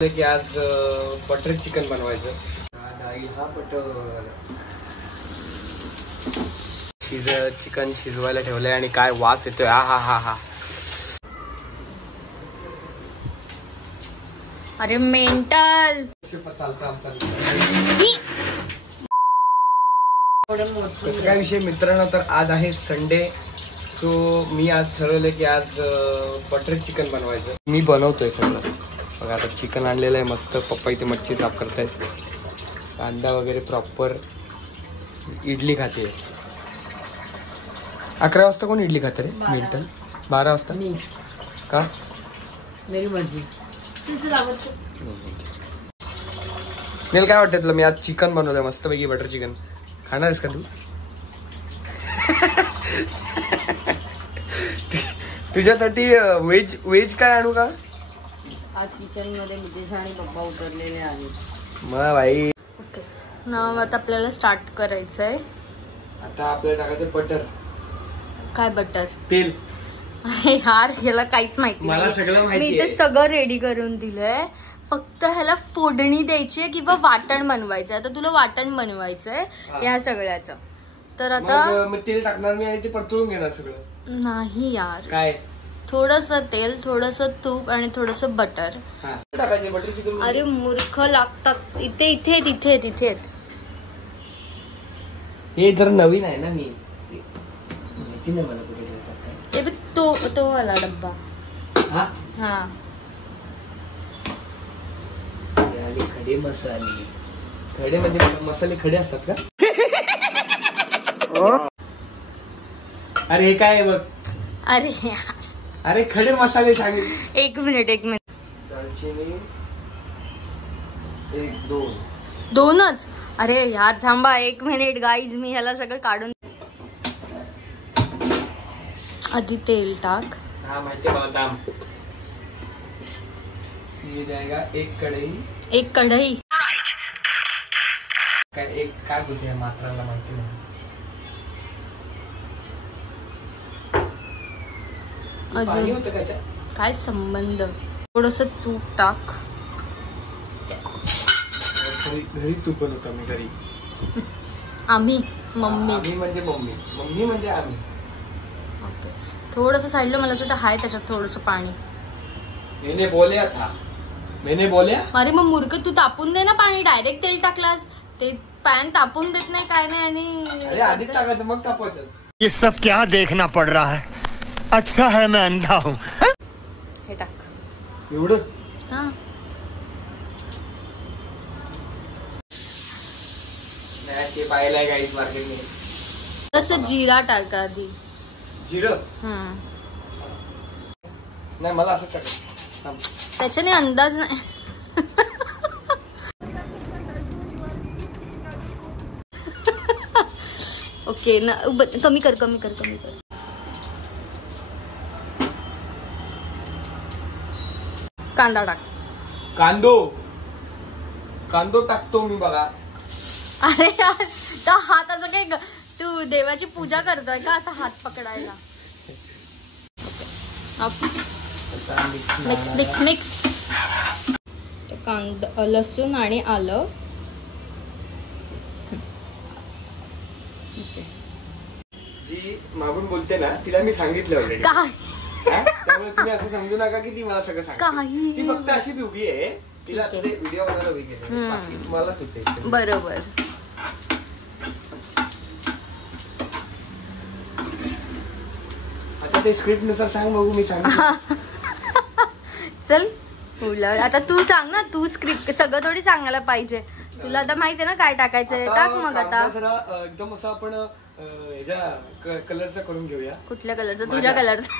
की आज butter chicken बनवायचं. हा बटर चिकन शिजवायला ठेवलंय आणि काय वास येतोय. हा हा हा हा. अरे मेंटल. काय विषय मित्रांनो, तर आज आहे संडे. सो मी आज ठरवलं की आज बटर चिकन बनवायचं. मी बनवतोय सगळं. बघा आता चिकन आणलेलं आहे मस्त. पप्पा इथे मच्छी साफ करतायत. कांदा वगैरे प्रॉपर. इडली खाते. 11 वाजता कोण इडली खाते रे मिल्टन? 12 वाजता मी. का? मेरी मर्जी. नील काय वाटतं तुला? मी आज चिकन बनवलंय मस्तपैकी बटर चिकन. खाणार आहेस का तू? तुझ्यासाठी व्हेज काय आणू का? आज किचन मध्ये नितेश आणि पप्पा उतरलेले आहेत. मग भाई ओके ना, आता आपल्याला स्टार्ट करायचंय. आता आपल्याला टाकायचं बटर. काय बटर? तेल. अरे यार, ह्याला काहीच माहिती मला नाही. सगळं मी माहिती इथे आहे. सगळं रेडी करून दिलंय. फक्त ह्याला फोडणी द्यायची किंवा वाटण बनवायचंय. आता तुला वाटण बनवायचंय या सगळ्याचं. तर आता मग तेल टाकणार मी आणि ते परतून घेणार सगळं. नाही यार, काय? थोडस तेल, थोडस तूप आणि थोडस बटर टाकायचे बटर चिकन. अरे मूर्ख लागतात. इथे इथे तिथे तिथे. हे जर नवीन आहे ना, मी माहिती नाही मला कुठे ठेवतात काय. ते तो वाला डब्बा. हा खडे मसाले. खडे म्हणजे मसाले खडे असतात का? अरे हे काय आहे बघ. अरे यार, अरे खडे मसाले सांग. एक मिनिट. दालचिनी 1 2. दोनच? अरे यार थांबा 1 मिनिट गाईज, मी ह्याला सगळं काढून. आधी तेल टाक. हाँ माहिती मला दाम. ये जाएगा 1 कढई. 1 कढई. काय बोलते मात्राला माहिती नाही. पाणी होतं का त्याच्यात? काय संबंध. थोडस तूप टाक. घरी तूप बनवतो मी घरी. आम्ही मम्मी. आम्ही म्हणजे मम्मी म्हणजे आम्ही. ओके, थोडस साईडला मला वाटतं हाय त्याच्यात थोडस पाणी. मैंने बोल्या. अरे मग मूर्ख, तू तापून दे ना पाणी. डायरेक्ट तेल टाकलास. ते पॅन तापून देत नाही काय नाही. आणि अरे आधीच टाकायचं मग तापवायचं. ये सब क्या देखना पड़ रहा है. अच्छा है मैं अंधा हूँ. हे टाक. एवढं? हा नाही पाहिलंय गाईज मार्केटने. तसं जिरा टाका आधी. जिरं नाही, मला असं टाकायचं. त्याच्याने अंदाज नाही. ओके ना, कमी कर. कांदा टाक. कांदो टाकतो मी बघा. अरे यार, तो हात असं काय, तू देवाची पूजा करतोय का असा हात पकडायला? मिक्स. कांदा, लसूण आणि आलं. जी मागून बोलते ना, तिला मी सांगितलं ऑलरेडी. त्यामुळे तुम्ही असं समजू नका की ती मला सगळं सांगते. ती फक्त अशीच उभी आहे. तिला व्हिडिओ बनवायला उभी केली. बाकी तुम्हालाच होते. बरोबर. आता ते स्क्रिप्ट नुसार सांग बघू. मी सांग. चल आता तू सांग ना. तू स्क्रिप्ट सगळं थोडी सांगायला पाहिजे. तुला आता माहिती आहे ना काय टाकायचंय. टाक मग. आता एकदम असं आपण ह्याच्या कलरचा करून घेऊया. कुठल्या कलरचा? तुझ्या कलरचा.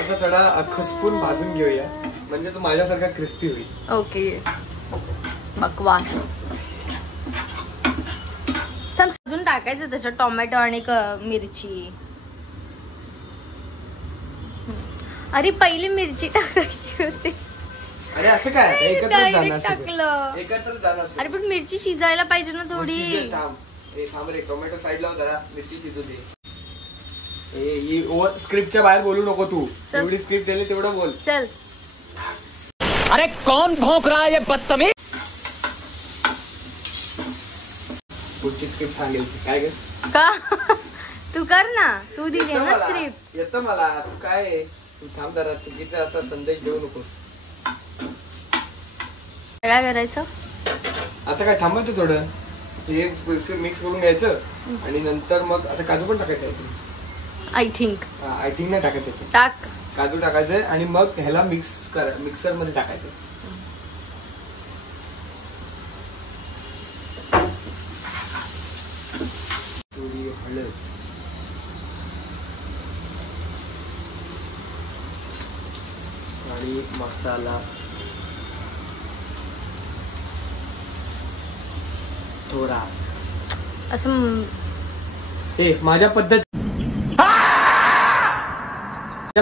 असा थोडा खसपून भाजून घेऊया, म्हणजे तो माझ्यासारखा क्रिस्पी होईल. ओके, बकवास. अजून टाकायचं त्याच्यात टोमॅटो आणि मिरची. अरे पहिली मिरची टाकायची होती. अरे असं काय टाकलं. एकत्रच जाणार. अरे पण मिरची शिजायला पाहिजे ना थोडी. थांब रे, टोमॅटो साईडला जरा मिरची शिजू दे. ही ओव्हर स्क्रिप्टच्या बाहेर बोलू नको तू. एवढी स्क्रिप्ट दिली तेवढं बोल. चल. अरे कौन भौंक रहा है ये बदतमीज. पुढची स्क्रिप्ट सांगेल काय ग? का तू कर ना, तू दिली ना स्क्रिप्ट. येतं मला. तू काय तू थांब जरा. चुकीचा असा संदेश देऊ नकोस. काय करायचं आता? काय थांबायचं थोडं. हे मिक्स करून घ्यायचं आणि नंतर मग आता काजू पण टाकायचं. आय थिंक नाही टाकायचं. टाक. काजू टाकायचं आणि मग ह्याला मिक्सर मध्ये टाकायचं. थोडी हळद आणि मसाला थोडा असं. माझ्या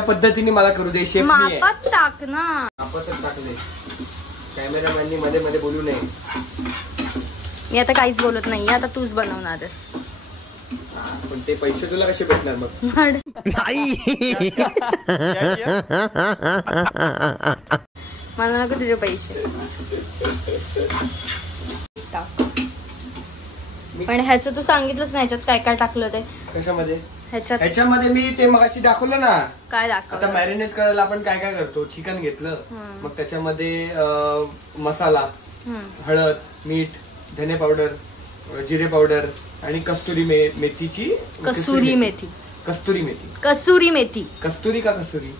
पद्धतीने मला करू दे. शेफ मापात टाक ना. मापातच टाकले. कॅमेरामॅननी मध्ये मध्ये बोलू नये. मी आता काहीच बोलत नाही. आता तूच बनवणारस. पण ते पैसे तुला कसे भेटणार मग? मला नको तुझे पैसे. पण ह्याचं तू सांगितलंच नाही. ह्याच्यात काय काय टाकलं ते. कशामध्ये? ह्याच्यामध्ये मी ते मगाशी दाखवलं ना. काय आता दाखवलं? मॅरिनेट करायला आपण काय काय करतो. चिकन घेतलं, मग त्याच्यामध्ये मसाला, हळद, मीठ, धने पावडर, जिरे पावडर आणि कस्तुरी मेथीची. कसुरी मेथी. कस्तुरी मेथी. कसुरी मेथी. कस्तुरी का कसुरी?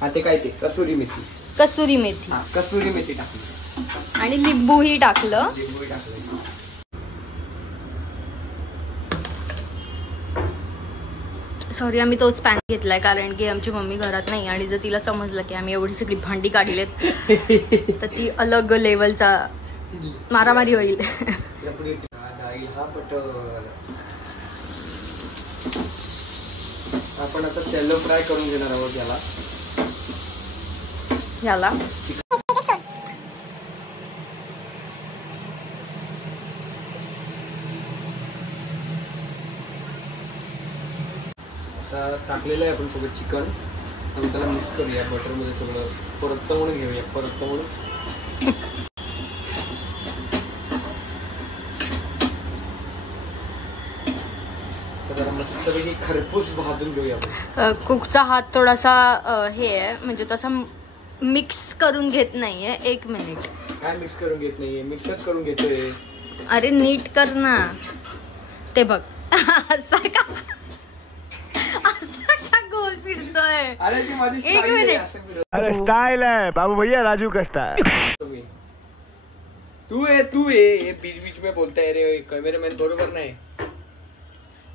हा ते काय ते कसुरी मेथी. कसुरी मेथी. कसुरी मेथी टाकली आणि लिंबूही टाकलं. लिंबू टाकलं. सॉरी, आम्ही तोच पॅन घेतलाय कारण की आमची मम्मी घरात नाही आणि जर तिला समजलं की आम्ही एवढी सगळी भांडी काढलेत तर ती अलग लेवलचा मारामारी होईल. आपण आता शॅलो फ्राय करून घेणार आहोत याला. टाकलेलं आहे आपण सगळं चिकन आणि त्याला मिक्स करूया बटर मध्ये. सगळं परतवून घेऊया. परतवून जरा मस्तपैकी खरपूस भाजून घेऊया आपण. कुकचा हात थोडासा हे आहे, म्हणजे तसा मिक्स करून घेत नाहीये. 1 मिनिट. काय मिक्स करून घेत नाहीये? मिक्सच करून घेतोय. अरे नीट कर ना. ते बघ असं का गोल फिरतोय. अरे ती माझी 1 मिनिट. अरे स्टाइल है बाबू भैया, राजू का स्टाइल. तू ये बीच में बोलता है रे. कॅमेरामॅन बरोबर नाही.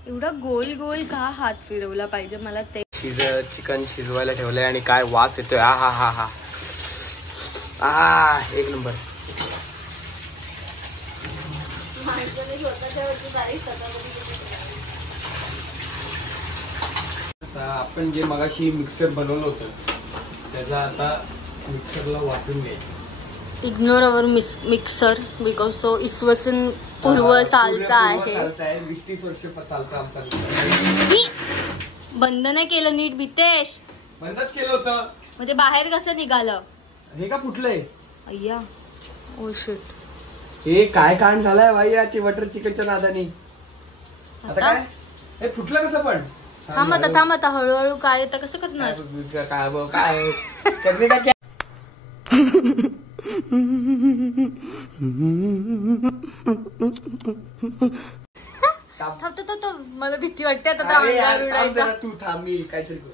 एवढा गोल गोल का हात फिरवला पाहिजे मला ते. चिकन शिजवायला ठेवलंय आणि काय वास येतोय. हा 1 नंबर. आपण जे मगाशी मिक्सर बनवलं होतं त्याचा आता मिक्सरला वाटून घ्यायचं. इग्नोर अवर मिक्सर बिकॉज तो इसवसन पूर्व सालचा आहे. 20-30 वर्ष चालतं आमचा. बंद नाही केलं नीट बितेश. बंदच केलं होतं. मग ते बाहेर कसं निघालं? हे का फुटलंय? अय्या. Oh shit. हे काय कांड झालाय भाई याची बटर चिकनच्या नादानी. आता काय हे फुटलं कसं पण? थांब आता हळूहळू. काय आता कसं करणार? काय करणे का? थांबतो. मला भीती वाटते आता. अंगावर उडायचा. तू थांब. मी काहीतरी करू.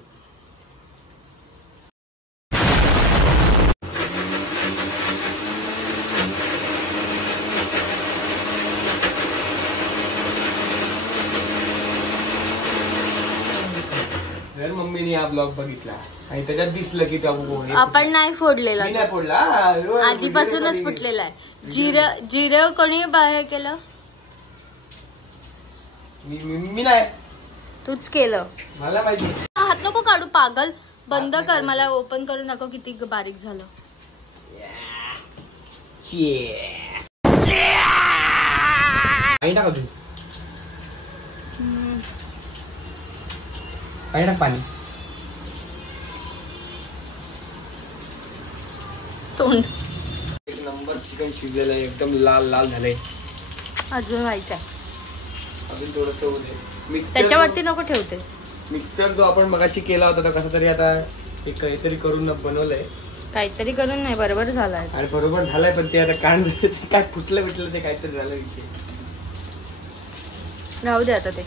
मम्मीने हा ब्लॉग बघितला आणि त्याच्यात दिसलं की आपण नाही फोडलेला. नाही फोडला. आधीपासूनच फुटलेला आहे. जिरं कोणी बाहेर केलं? मी नाही. तूच केलं. मला माहिती. हात नको काढू पागल. बंद कर. मला ओपन करू नको. किती बारीक झालं. टाका तू. आहे ना पाणी. तोंड एक नंबर चिकन शिजलेलं आहे, एकदम लाल लाल झालंय. अजून व्हायचंय. अजून थोडंसं होऊ दे. मिक्सर त्याच्यावरती नको ठेवते. मिक्सर जो आपण मगाशी केला होता कसा तरी आता एक काहीतरी करून बनवलंय. काहीतरी करून नाही, बरोबर झालाय. आणि बरोबर झालंय, पण ते आता कान काय फुटलं बिटलं ते काहीतरी झालं विषय. राहू दे आता ते.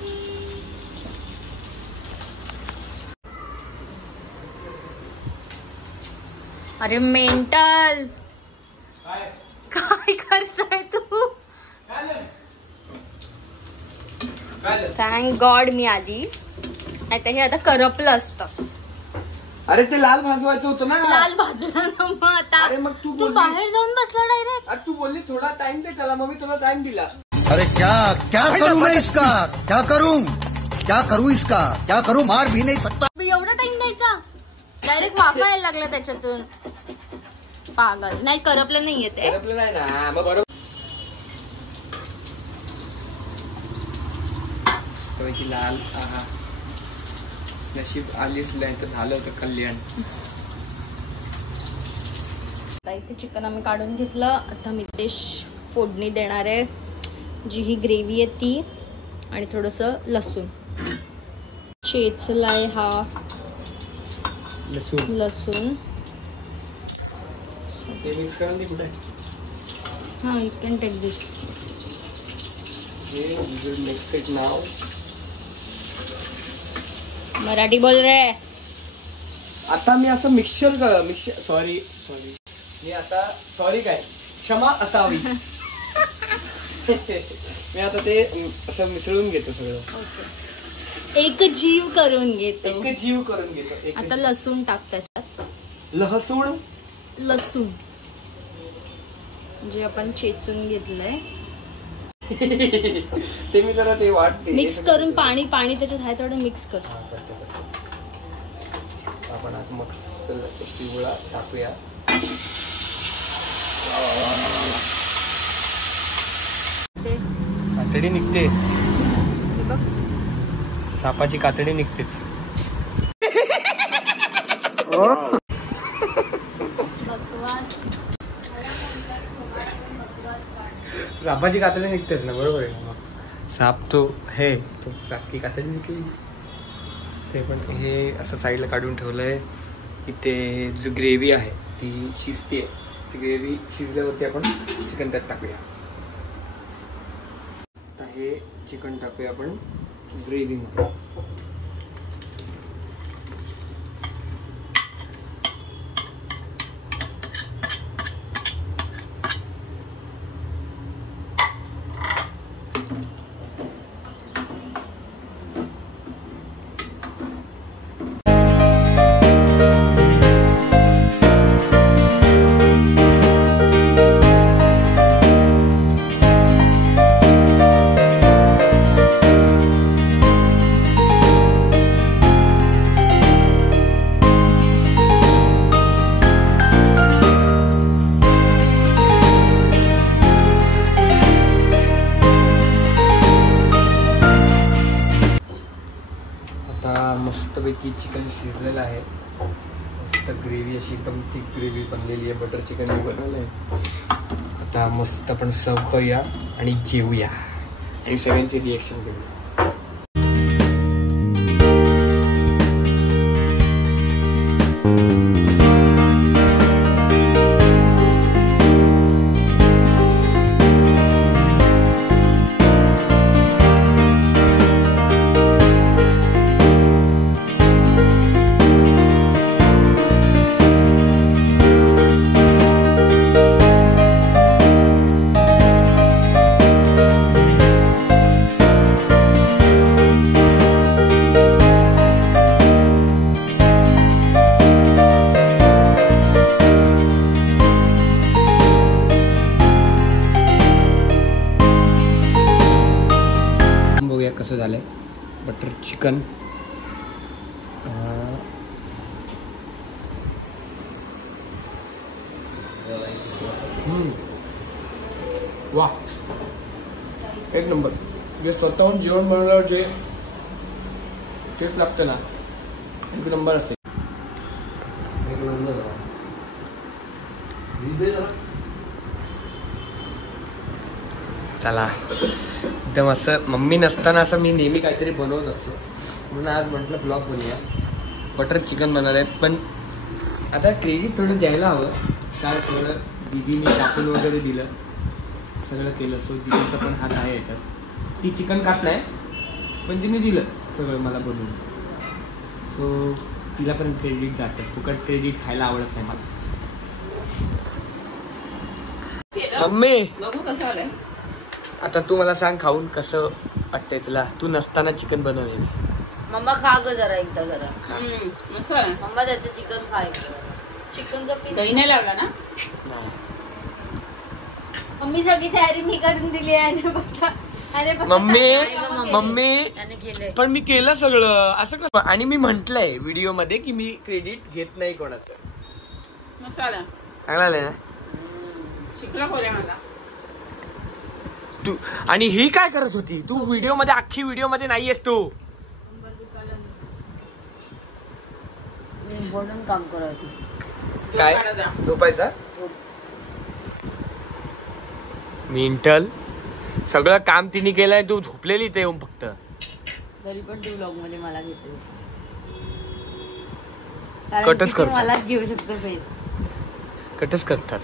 अरे मेंटल काय करताय तू. थँक गॉड मी आली, नाही तर हे आता करपलं असतं. अरे ते लाल भाजवायचं होतं ना. लाल भाजला ना मग आता. अरे मग तू बाहेर जाऊन बसला डायरेक्ट. तू बोलली थोडा टाइम दे त्याला, मग मी तुला टाइम दिला. अरे क्या क्या करूं मैं इसका, क्या करूं इसका, क्या करूं, मार भी नहीं सकता. एवढा टाइम द्यायचा, डायरेक्ट वाफा यायला लागला त्याच्यातून. पागल. नाही करपलं नाही येते. करपलं नाही ना मग बरोबर. लाल नशीब आलीच नाही तर झालं होतं कल्याण. आता इथे चिकन आम्ही काढून घेतलं. आता मितेश फोडणी देणार आहे. जी ही ग्रेव्ही आहे ती आणि थोडंसं लसूण चेचलाय. हा लसूण ते मिक्स करून दे. कुठे हा you can take this. Mix it now. Marathi बोल रे. आता मी असं मिक्सर सॉरी मी आता सॉरी काय क्षमा असावी. मी आता ते असं मिसळून घेतो सगळं. एक जीव करून घेतो. एक जीव करून घेतो. आता लसूण टाक त्याच्यात. लसूण जे आपण चेचून घेतलंय ते मी जरा ते वाटते मिक्स करून पाणी त्याच्यात आहे तेवढं मिक्स कर. आपण आता मग पिवळा टाकूया. कातडी निघते बघ, सापाची कातडी निघतेच. सापाची कातडी निघतेच ना, बरोबर आहे ना. साप तो हे तो साप की कातडी निघली. ते पण हे असं साईडला काढून ठेवलंय. इथे जो ग्रेव्ही आहे ती शिजते. ती ग्रेव्ही शिजल्यावरती आपण चिकन त्यात टाकूया. आता हे चिकन टाकूया आपण ग्रेव्हीमध्ये. मस्तपैकी चिकन शिजलेलं आहे. मस्त ग्रेव्ही अशी एकदम थिक ग्रेव्ही बनलेली आहे. बटर चिकन मी बनवलं आहे. आता मस्त आपण सर्व करूया आणि जेवूया आणि सगळ्यांची रिएक्शन घेऊया. कसं झालंय बटर चिकन. वा एक नंबर. जे स्वतःहून जेवण बनवल्यावर जे टेस्ट लागतं ना एक नंबर असते. चला एकदम असं मम्मी नसताना असं मी नेहमी काहीतरी बनवत असतो म्हणून आज म्हटलं ब्लॉग बनवूया. बटर चिकन बनवलं आहे पण आता क्रेडिट थोडं द्यायला हवं. काय सगळं दीदीने कापून वगैरे दिलं सगळं केलं. सो दीदीचा पण हात आहे याच्यात. ती चिकन खात नाही पण तिने दिलं सगळं मला बनवून. सो तिला पण क्रेडिट जातं. फुकट क्रेडिट खायला आवडत नाही मला. मम्मी बघू कसं आलंय. आता तू मला सांग खाऊन कसं वाटतंय तुला. तू नसताना चिकन बनवलेलं. मम्मा खा ग जरा एकदा जरा. मस्त आहे. मम्मा त्याचं चिकन खायचं. चिकनचा पीस दही नाही लावला ना. नाही मम्मी सगळी तयारी मी करून दिली आहे. मम्मी पण मी केलं सगळं असं कसं. आणि मी म्हंटलय व्हिडिओ मध्ये की मी क्रेडिट घेत नाही कोणाचं. मस्त आला. चांगला आलंय ना. शिकला खोल्या मला. तू आणि ही काय करत होती. तू व्हिडिओ मध्ये अख्खी व्हिडिओ मध्ये नाहीयेस तू. इम्पॉर्टंट काम करत. काय झोपायचा मेंटल सगळं काम तिने केलंय. तू झोपलेली ते येऊन फक्त. तरी पण तू व्लॉग मध्ये मला घेतोस. कटच करतो. मलाच घेऊ शकतो फेस. कटच करतात.